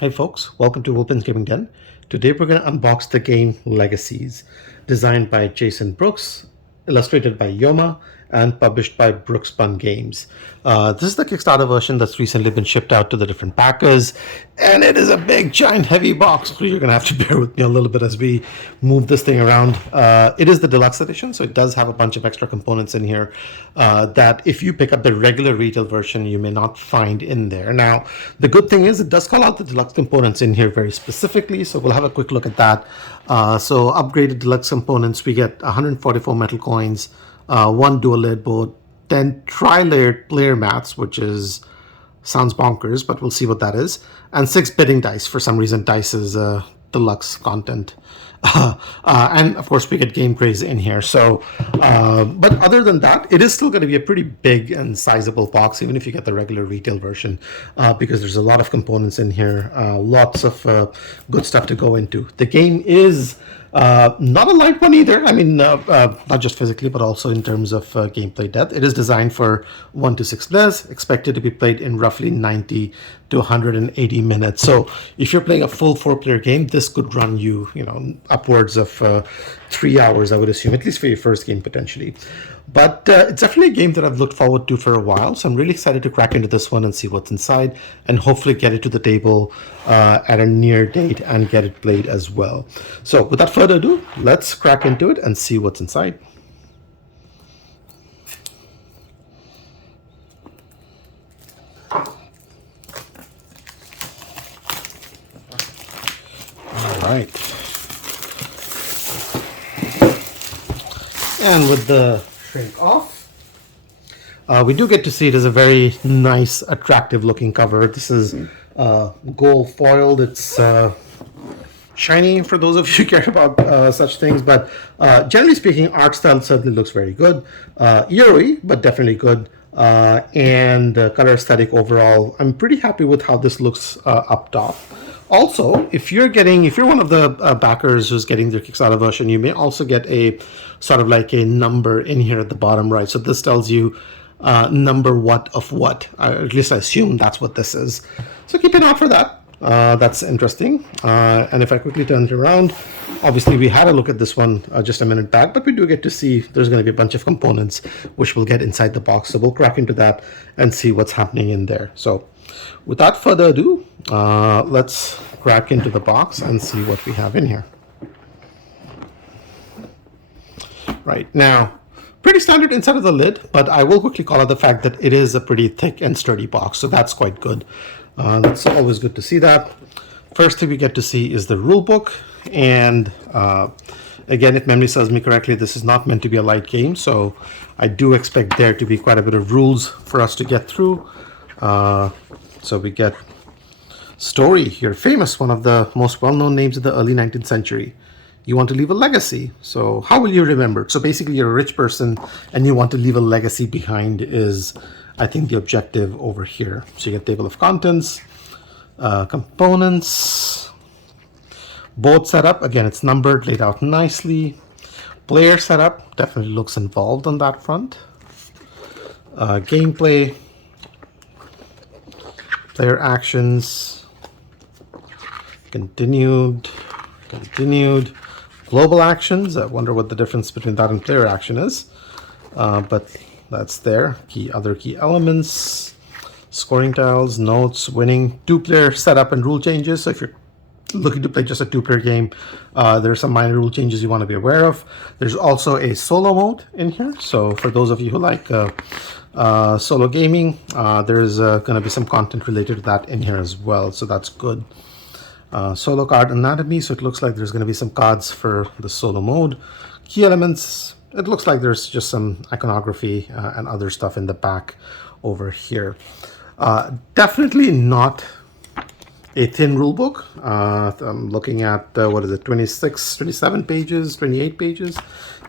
Hey folks, welcome to Wolpin's Gaming Den. Today we're going to unbox the game Legacies, designed by Jason Brooks, illustrated by Yoma, and published by Brookspun Games. This is the Kickstarter version that's recently been shipped out to the different backers, and it is a big, giant, heavy box, so you're going to have to bear with me a little bit as we move this thing around. It is the deluxe edition, so it does have a bunch of extra components in here that if you pick up the regular retail version, you may not find in there. Now, the good thing is it does call out the deluxe components in here very specifically, so we'll have a quick look at that. So upgraded deluxe components, we get 144 metal coins, one dual layered board, 10 tri-layered player mats, which sounds bonkers, but we'll see what that is, and 6 bidding dice. For some reason, dice is deluxe content. And of course we get game craze in here. So but other than that, it is still going to be a pretty big and sizable box, even if you get the regular retail version, because there's a lot of components in here, lots of good stuff to go into. The game is not a light one either. I mean, not just physically, but also in terms of gameplay depth. It is designed for 1 to 6 players, expected to be played in roughly 90 to 180 minutes. So if you're playing a full 4-player game, this could run you, upwards of 3 hours, I would assume, at least for your first game potentially. But it's definitely a game that I've looked forward to for a while, so I'm really excited to crack into this one and see what's inside, and hopefully get it to the table at a near date and get it played as well. So without further ado, let's crack into it and see what's inside. All right. And with the shrink off, we do get to see it as a very nice, attractive looking cover. This is gold foiled. It's shiny for those of you who care about such things, but generally speaking, art style certainly looks very good. Eerie, but definitely good. And color aesthetic overall, I'm pretty happy with how this looks up top. Also, if you're one of the backers who's getting their Kickstarter version, you may also get a sort of like a number in here at the bottom right. So this tells you number what of what. At least I assume that's what this is. So keep an eye out for that. That's interesting. And if I quickly turn it around, obviously we had a look at this one just a minute back, but we do get to see there's going to be a bunch of components which we'll get inside the box. So we'll crack into that and see what's happening in there. So without further ado, let's crack into the box and see what we have in here. Right, now, pretty standard inside of the lid, but I will quickly call out the fact that it is a pretty thick and sturdy box, so that's quite good. That's always good to see that. First thing we get to see is the rule book, and again, if memory serves me correctly, this is not meant to be a light game, so I do expect there to be quite a bit of rules for us to get through. So we get story. You're famous, one of the most well-known names of the early 19th century. You want to leave a legacy. So how will you remember? So basically, you're a rich person and you want to leave a legacy behind is, I think, the objective over here. So you get table of contents, components, board setup. Again, it's numbered, laid out nicely. Player setup definitely looks involved on that front. Gameplay, player actions, continued, global actions. I wonder what the difference between that and player action is, but that's there. Other key elements, scoring tiles, notes, winning, 2-player setup and rule changes. So if you're looking to play just a 2-player game, there are some minor rule changes you want to be aware of. There's also a solo mode in here. So for those of you who like solo gaming, there's going to be some content related to that in here as well. So that's good. Solo card anatomy. So it looks like there's going to be some cards for the solo mode. Key elements. It looks like there's just some iconography and other stuff in the back over here. Definitely not a thin rule book. I'm looking at, what is it, 26, 27 pages, 28 pages,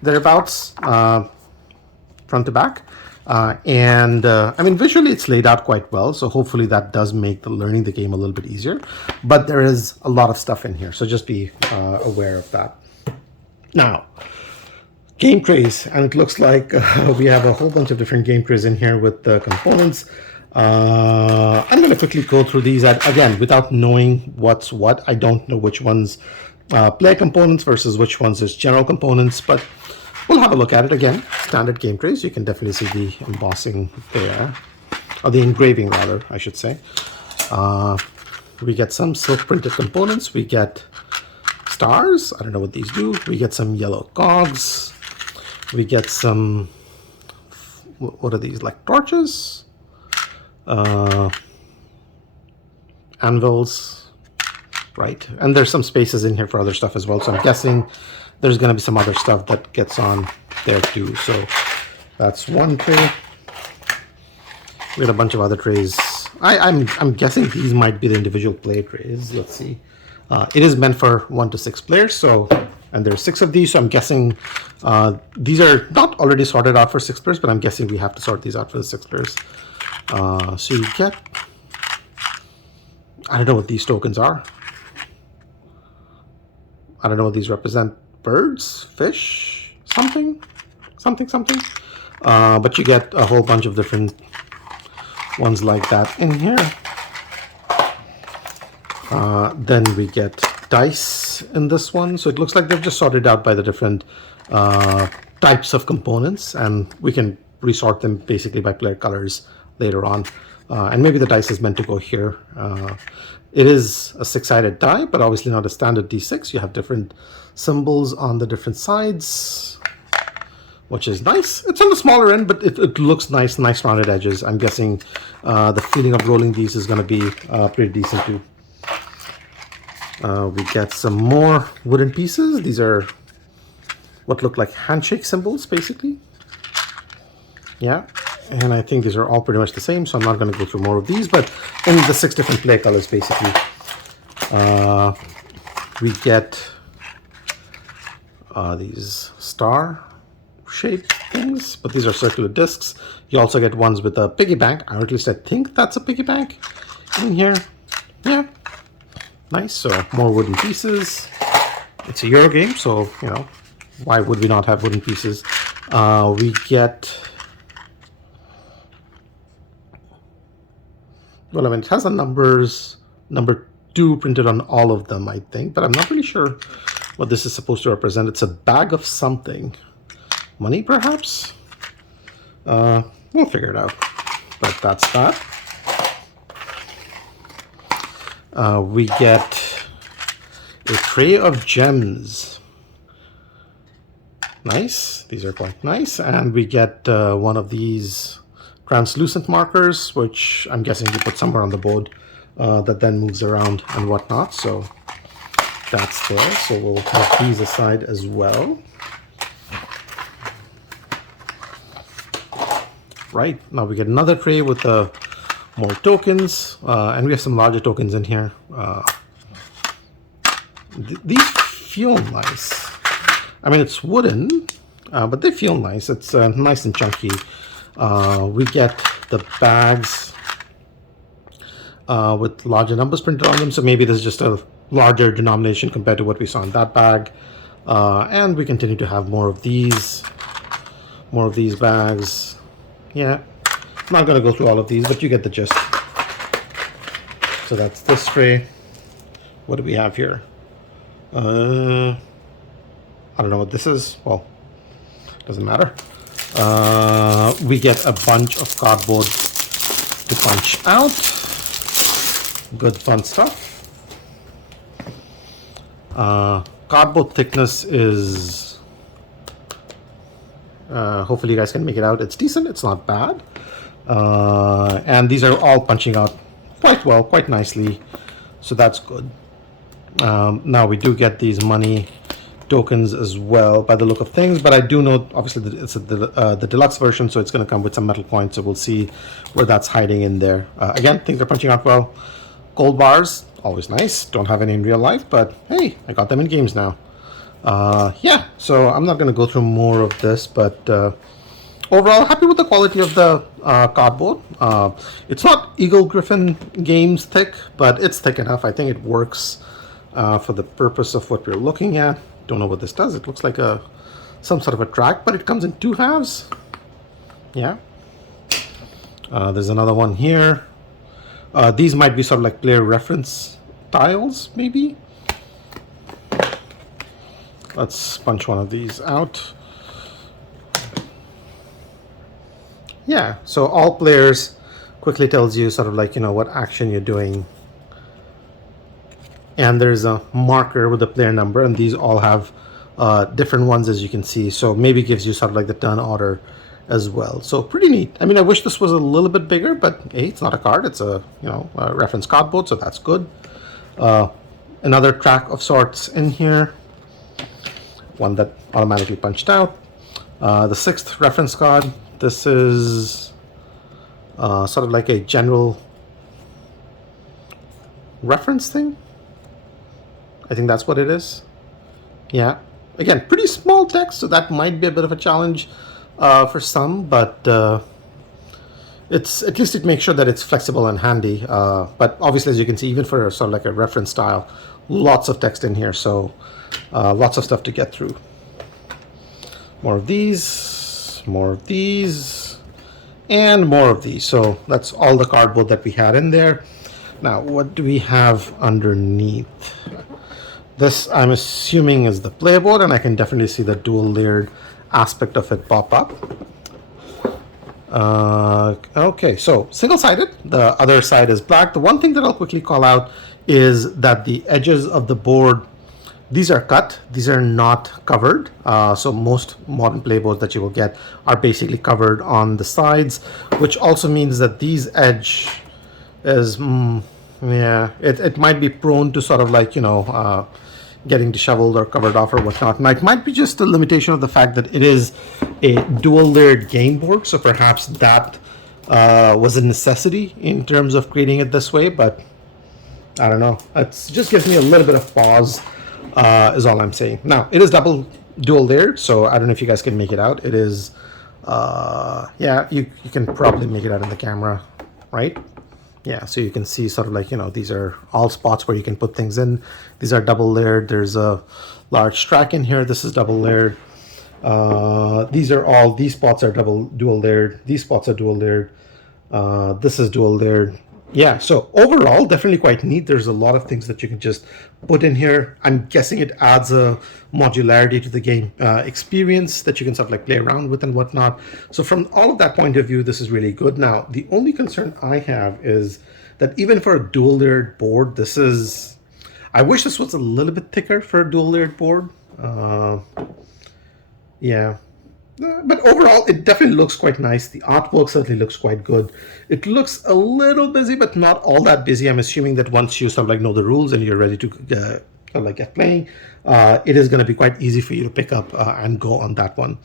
thereabouts, front to back. And I mean, visually it's laid out quite well, so hopefully that does make learning the game a little bit easier. But there is a lot of stuff in here, so just be aware of that. Now, game trays, and it looks like we have a whole bunch of different game trays in here with the components. I'm going to quickly go through these again without knowing what's what. I don't know which ones player components versus which ones is general components, but we'll have a look at it again. Standard game trays. You can definitely see the embossing there, or the engraving rather, I should say. We get some silk printed components. We get stars. I don't know what these do. We get some yellow cogs. We get some, what are these, like torches? Anvils, right? And there's some spaces in here for other stuff as well. So I'm guessing there's going to be some other stuff that gets on there too. So that's one tray. We got a bunch of other trays. I'm guessing these might be the individual play trays. Let's see. It is meant for 1 to 6 players. So, and there's 6 of these. So I'm guessing these are not already sorted out for 6 players, but I'm guessing we have to sort these out for the 6 players. So you get, I don't know what these tokens are. I don't know what these represent. Birds, fish, something. But you get a whole bunch of different ones like that in here. Then we get dice in this one. So it looks like they've just sorted out by the different types of components, and we can resort them basically by player colors later on. And maybe the dice is meant to go here. It is a 6-sided die, but obviously not a standard D6. You have different symbols on the different sides, which is nice. It's on the smaller end, but it looks nice rounded edges. I'm guessing the feeling of rolling these is going to be pretty decent too. We get some more wooden pieces. These are what look like handshake symbols, basically. Yeah, and I think these are all pretty much the same, so I'm not going to go through more of these, but in the 6 different play colors, basically. We get these star-shaped things, but these are circular discs. You also get ones with a piggy bank, or at least I think that's a piggy bank in here. Yeah, nice. So more wooden pieces. It's a Euro game, so, you know, why would we not have wooden pieces? We get... Well, I mean, it has the numbers, number 2 printed on all of them, I think, but I'm not really sure what this is supposed to represent. It's a bag of something. Money, perhaps? We'll figure it out. But that's that. We get a tray of gems. Nice. These are quite nice. And we get one of these translucent markers, which I'm guessing you put somewhere on the board that then moves around and whatnot. So that's there. So we'll have these aside as well. Right, now we get another tray with more tokens, and we have some larger tokens in here. These feel nice. I mean, it's wooden, but they feel nice. It's nice and chunky. We get the bags with larger numbers printed on them, so maybe this is just a larger denomination compared to what we saw in that bag. And we continue to have more of these bags. Yeah, I'm not going to go through all of these, but you get the gist. So that's this tray. What do we have here? I don't know what this is. Well, doesn't matter. We get a bunch of cardboard to punch out. Good fun stuff. Cardboard thickness is... hopefully you guys can make it out. It's decent. It's not bad. And these are all punching out quite well, quite nicely. So that's good. Now we do get these money tokens as well by the look of things, but I do know obviously that it's the deluxe version, so it's going to come with some metal coins, so we'll see where that's hiding in there. Again, things are punching out well. Gold bars, always nice. Don't have any in real life, but hey, I got them in games now. Yeah, so I'm not going to go through more of this, but overall happy with the quality of the cardboard. It's not Eagle Griffin Games thick, but it's thick enough. I think it works for the purpose of what we're looking at. Don't know what this does. It looks like some sort of a track, but it comes in 2 halves. Yeah. There's another one here. These might be sort of like player reference tiles, maybe. Let's punch one of these out. Yeah, so all players quickly tells you sort of like, what action you're doing. And there's a marker with the player number, and these all have different ones, as you can see. So maybe gives you sort of like the turn order as well. So pretty neat. I mean, I wish this was a little bit bigger, but hey, it's not a card. It's a, a reference cardboard, so that's good. Another track of sorts in here. One that automatically punched out. The 6th reference card. This is sort of like a general reference thing. I think that's what it is. Yeah. Again, pretty small text, so that might be a bit of a challenge for some, but it's at least it makes sure that it's flexible and handy. But obviously, as you can see, even for sort of like a reference style, lots of text in here, so lots of stuff to get through. More of these, and more of these. So that's all the cardboard that we had in there. Now, what do we have underneath? This, I'm assuming, is the playboard, and I can definitely see the dual layered aspect of it pop up. Okay, so single-sided. The other side is black. The one thing that I'll quickly call out is that the edges of the board, these are cut. These are not covered. So most modern playboards that you will get are basically covered on the sides, which also means that these edge is, yeah, it might be prone to sort of like, getting disheveled or covered off or whatnot. And it might be just a limitation of the fact that it is a dual layered game board. So perhaps that was a necessity in terms of creating it this way, but I don't know. It just gives me a little bit of pause, is all I'm saying. Now, it is dual layered, so I don't know if you guys can make it out. It is, yeah, you can probably make it out in the camera, right? Yeah, so you can see sort of like, these are all spots where you can put things in. These are double layered. There's a large track in here. This is double layered. These spots are dual layered. These spots are dual layered. This is dual layered. Yeah, so overall, definitely quite neat. There's a lot of things that you can just put in here. I'm guessing it adds a modularity to the game experience that you can sort of like play around with and whatnot. So from all of that point of view, this is really good. Now, the only concern I have is that even for a dual layered board, I wish this was a little bit thicker for a dual layered board. Yeah. But overall, it definitely looks quite nice. The artwork certainly looks quite good. It looks a little busy, but not all that busy. I'm assuming that once you sort of like know the rules and you're ready to sort of like get playing, it is going to be quite easy for you to pick up and go on that one.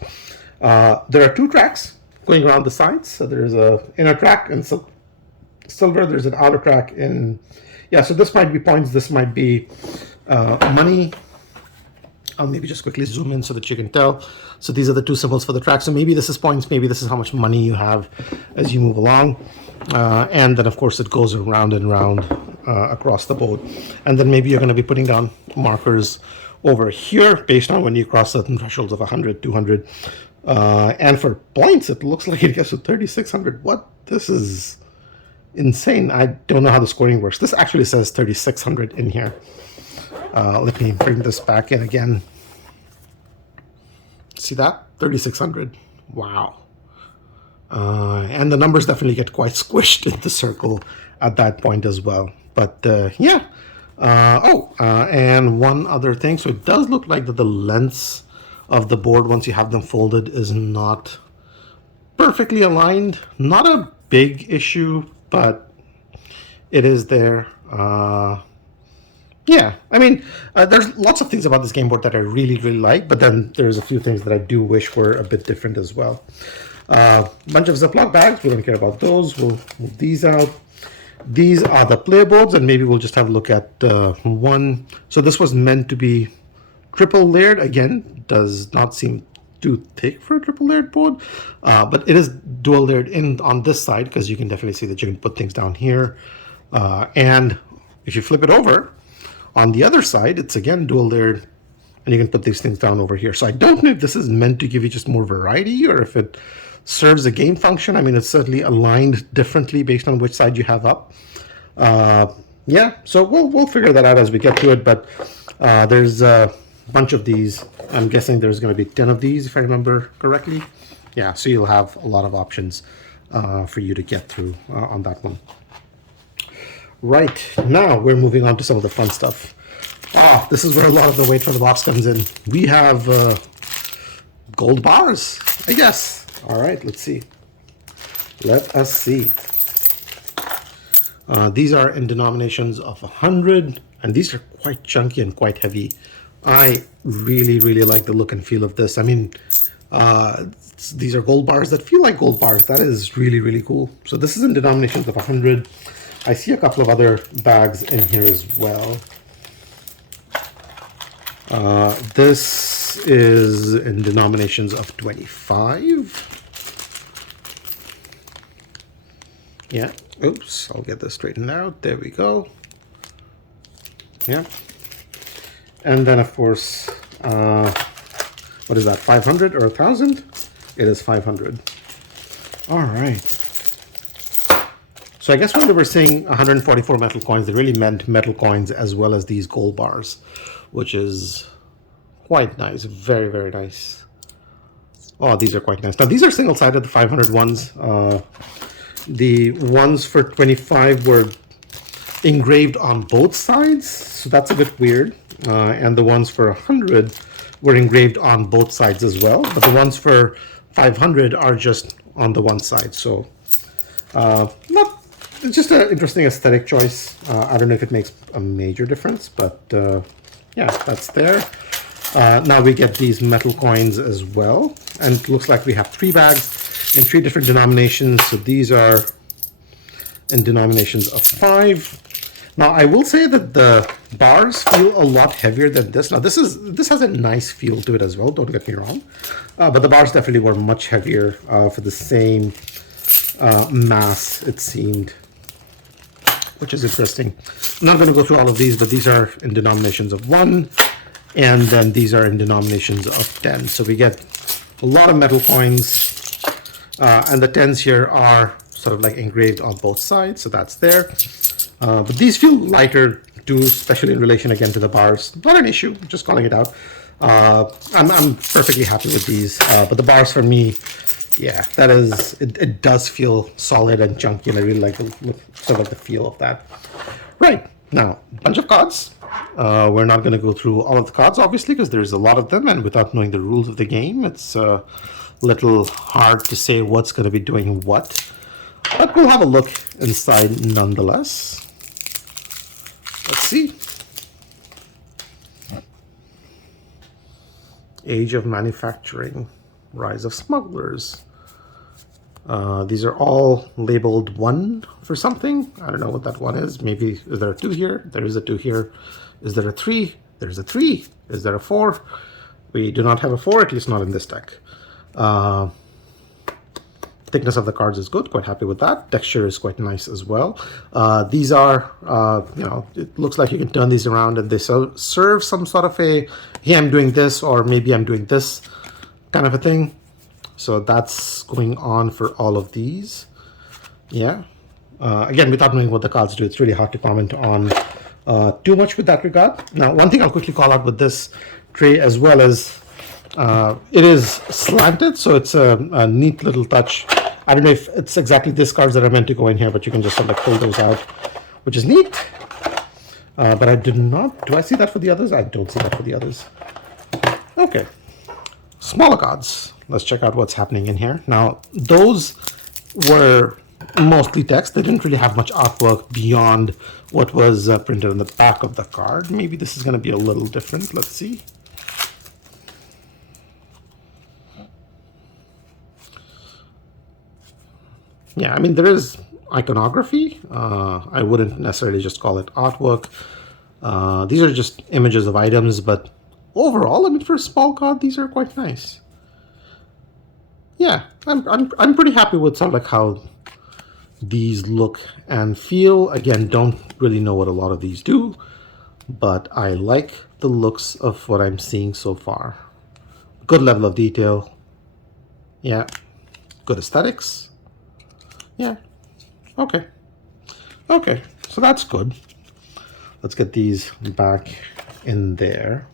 There are 2 tracks going around the sides. So there's a inner track in silver. There's an outer track in, yeah. So this might be points. This might be money. I'll maybe just quickly zoom in so that you can tell. So these are the 2 symbols for the track. So maybe this is points, maybe this is how much money you have as you move along. And then, of course, it goes around and round across the board. And then maybe you're going to be putting down markers over here based on when you cross certain thresholds of 100, 200. And for points, it looks like it gets to 3,600. What? This is insane. I don't know how the scoring works. This actually says 3,600 in here. Let me bring this back in again. See that? 3,600. Wow. And the numbers definitely get quite squished in the circle at that point as well. But yeah. And one other thing. So it does look like that the lengths of the board, once you have them folded, is not perfectly aligned. Not a big issue, but it is there. Yeah, I mean, there's lots of things about this game board that I really, really like, but then there's a few things that I do wish were a bit different as well. Bunch of Ziploc bags, we don't care about those. We'll move these out. These are the playboards, and maybe we'll just have a look at one. So this was meant to be triple layered. Again, does not seem too thick for a triple layered board, but it is dual layered on this side, because you can definitely see that you can put things down here. And if you flip it over, on the other side, it's again dual layered, and you can put these things down over here. So I don't know if this is meant to give you just more variety, or if it serves a game function. I mean, it's certainly aligned differently based on which side you have up. Yeah, so we'll figure that out as we get to it. But there's a bunch of these. I'm guessing there's going to be 10 of these, if I remember correctly. Yeah, so you'll have a lot of options for you to get through on that one. Right, now we're moving on to some of the fun stuff. This is where a lot of the weight for the box comes in. We have gold bars, I guess. All right, let's see. Let us see. These are in denominations of 100, and these are quite chunky and quite heavy. I really, really like the look and feel of this. I mean, these are gold bars that feel like gold bars. That is really, really cool. So this is in denominations of 100. I see a couple of other bags in here as well. This is in denominations of 25. Yeah. Oops, I'll get this straightened out. There we go. Yeah. And then, of course, what is that, 500 or 1,000? It is 500. All right. So I guess when they were saying 144 metal coins, they really meant metal coins as well as these gold bars, which is quite nice. Very, very nice. Oh, these are quite nice. Now, these are single-sided, the 500 ones. The ones for 25 were engraved on both sides, so that's a bit weird. And the ones for 100 were engraved on both sides as well, but the ones for 500 are just on the one side. So it's just an interesting aesthetic choice. I don't know if it makes a major difference, but yeah, that's there. Now we get these metal coins as well, and it looks like we have 3 bags in 3 different denominations. So these are in denominations of 5. Now I will say that the bars feel a lot heavier than this. Now this has a nice feel to it as well, don't get me wrong, but the bars definitely were much heavier for the same mass, it seemed, which is interesting. I'm not going to go through all of these, but these are in denominations of 1, and then these are in denominations of 10. So we get a lot of metal coins, and the 10s here are sort of like engraved on both sides, so that's there. But these feel lighter too, especially in relation again to the bars. Not an issue, just calling it out. I'm perfectly happy with these, but the bars for me, yeah, that is, it does feel solid and chunky, and I really like sort of the feel of that. Right, now, a bunch of cards. We're not going to go through all of the cards, obviously, because there's a lot of them, and without knowing the rules of the game, it's a little hard to say what's going to be doing what. But we'll have a look inside nonetheless. Let's see. Age of Manufacturing, Rise of Smugglers. These are all labeled 1 for something. I don't know what that 1 is. Maybe, is there a 2 here? There is a 2 here. Is there a 3? There's a 3. Is there a 4? We do not have a 4, at least not in this deck. Thickness of the cards is good, quite happy with that. Texture is quite nice as well. These are, it looks like you can turn these around and they serve some sort of a, hey, I'm doing this, or maybe I'm doing this kind of a thing. So that's going on for all of these. Yeah. Again, without knowing what the cards do, it's really hard to comment on too much with that regard. Now, one thing I'll quickly call out with this tray as well is it is slanted, so it's a neat little touch. I don't know if it's exactly these cards that are meant to go in here, but you can just sort of pull those out, which is neat. But I did not, do I see that for the others? I don't see that for the others. Okay, smaller cards. Let's check out what's happening in here. Now, those were mostly text. They didn't really have much artwork beyond what was printed on the back of the card. Maybe this is going to be a little different. Let's see. Yeah, I mean, there is iconography. I wouldn't necessarily just call it artwork. These are just images of items, but overall, I mean, for a small card, these are quite nice. Yeah, I'm pretty happy with sort of like how these look and feel. Again, don't really know what a lot of these do, but I like the looks of what I'm seeing so far. Good level of detail. Yeah, good aesthetics. Yeah. Okay. Okay. So that's good. Let's get these back in there.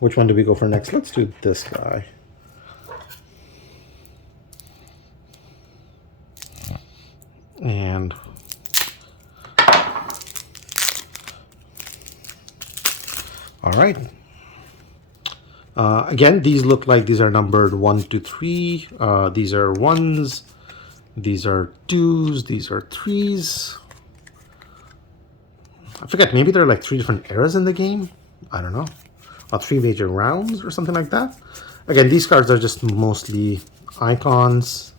Which one do we go for next? Let's do this guy. And all right. Again, these look like these are numbered 1 to 3. These are 1s. These are 2s. These are 3s. I forget, maybe there are like 3 different eras in the game. I don't know. Or 3 major rounds or something like that. Again, these cards are just mostly icons.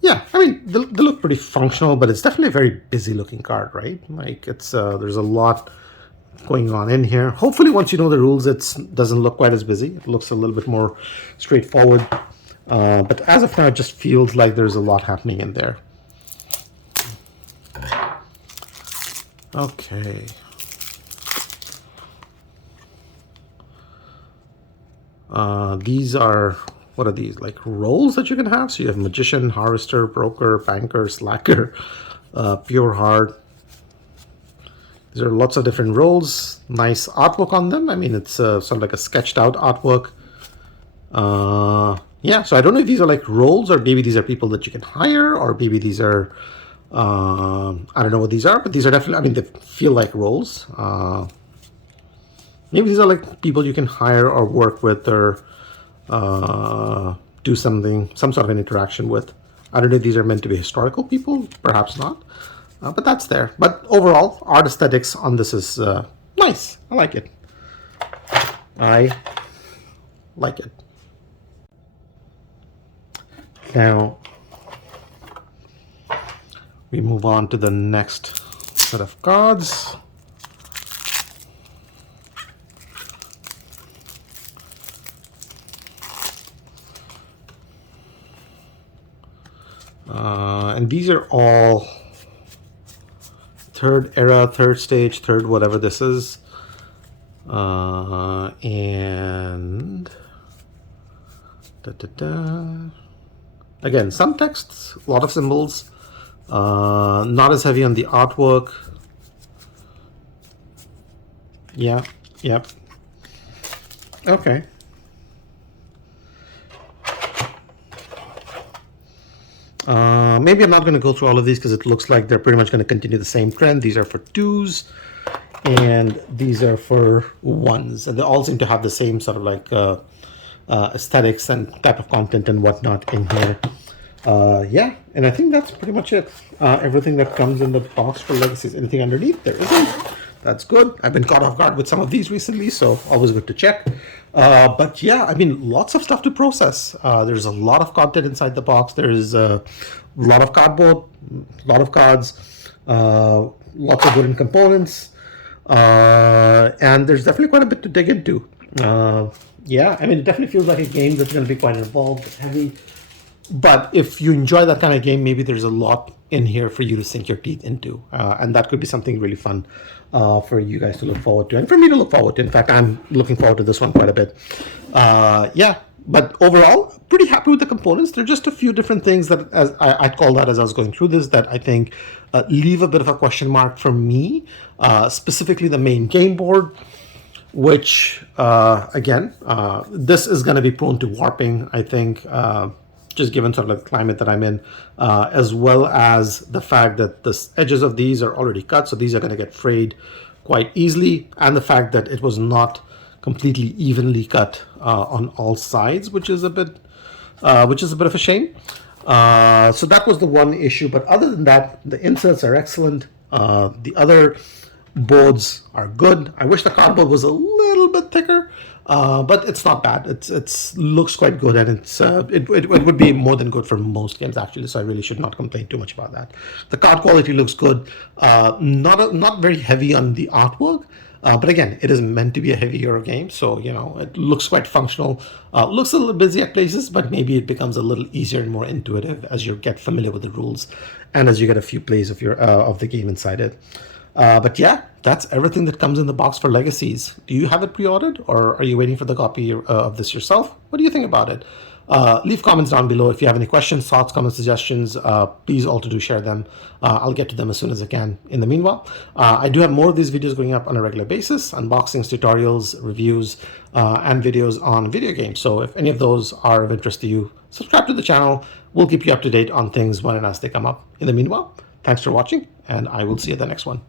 Yeah, I mean, they look pretty functional, but it's definitely a very busy looking card, right? Like it's there's a lot going on in here. Hopefully once you know the rules, it doesn't look quite as busy. It looks a little bit more straightforward. But as of now, it just feels like there's a lot happening in there. Okay. These are, what are these, like roles that you can have? So you have Magician, Harvester, Broker, Banker, Slacker, Pure Heart. These are lots of different roles. Nice artwork on them. I mean, it's sort of like a sketched out artwork. Yeah, so I don't know if these are like roles or maybe these are people that you can hire or maybe these are, I don't know what these are, but these are definitely, I mean, they feel like roles. Maybe these are like people you can hire or work with or do something, some sort of an interaction with. I don't know if these are meant to be historical people, perhaps not, but that's there. But overall, art aesthetics on this is nice. I like it. I like it. Now, we move on to the next set of cards. And these are all third era, third stage, third whatever this is. And again, some texts, a lot of symbols, not as heavy on the artwork. Yeah, yep. Okay. Maybe I'm not going to go through all of these because it looks like they're pretty much going to continue the same trend. These are for 2s and these are for 1s, and they all seem to have the same sort of like aesthetics and type of content and whatnot in here. Yeah, and I think that's pretty much it. Everything that comes in the box for Legacies. Anything underneath? There isn't. That's good. I've been caught off guard with some of these recently, so always good to check. But yeah, I mean, lots of stuff to process. There's a lot of content inside the box. There's a lot of cardboard, a lot of cards, lots of wooden components, and there's definitely quite a bit to dig into. Yeah, I mean, it definitely feels like a game that's going to be quite involved, heavy. But if you enjoy that kind of game, maybe there's a lot in here for you to sink your teeth into. And that could be something really fun for you guys to look forward to. And for me to look forward to. In fact, I'm looking forward to this one quite a bit. Yeah, but overall, pretty happy with the components. There are just a few different things that I'd call that as I was going through this that I think leave a bit of a question mark for me. Specifically the main game board, which, again, this is going to be prone to warping, I think, just given sort of the climate that I'm in, as well as the fact that the edges of these are already cut, so these are going to get frayed quite easily, and the fact that it was not completely evenly cut on all sides, which is a bit of a shame. So that was the one issue, but other than that, the inserts are excellent. The other boards are good. I wish the cardboard was a little bit thicker, but it's not bad. It looks quite good, and it would be more than good for most games actually. So I really should not complain too much about that. The card quality looks good. Not very heavy on the artwork, but again, it is meant to be a heavy Euro game, so you know it looks quite functional. Looks a little busy at places, but maybe it becomes a little easier and more intuitive as you get familiar with the rules, and as you get a few plays of the game inside it. But yeah, that's everything that comes in the box for Legacies. Do you have it pre-ordered, or are you waiting for the copy of this yourself? What do you think about it? Leave comments down below if you have any questions, thoughts, comments, suggestions. Please also do share them. I'll get to them as soon as I can. In the meanwhile, I do have more of these videos going up on a regular basis: unboxings, tutorials, reviews, and videos on video games. So if any of those are of interest to you, subscribe to the channel. We'll keep you up to date on things when and as they come up. In the meanwhile, thanks for watching, and I will see you at the next one.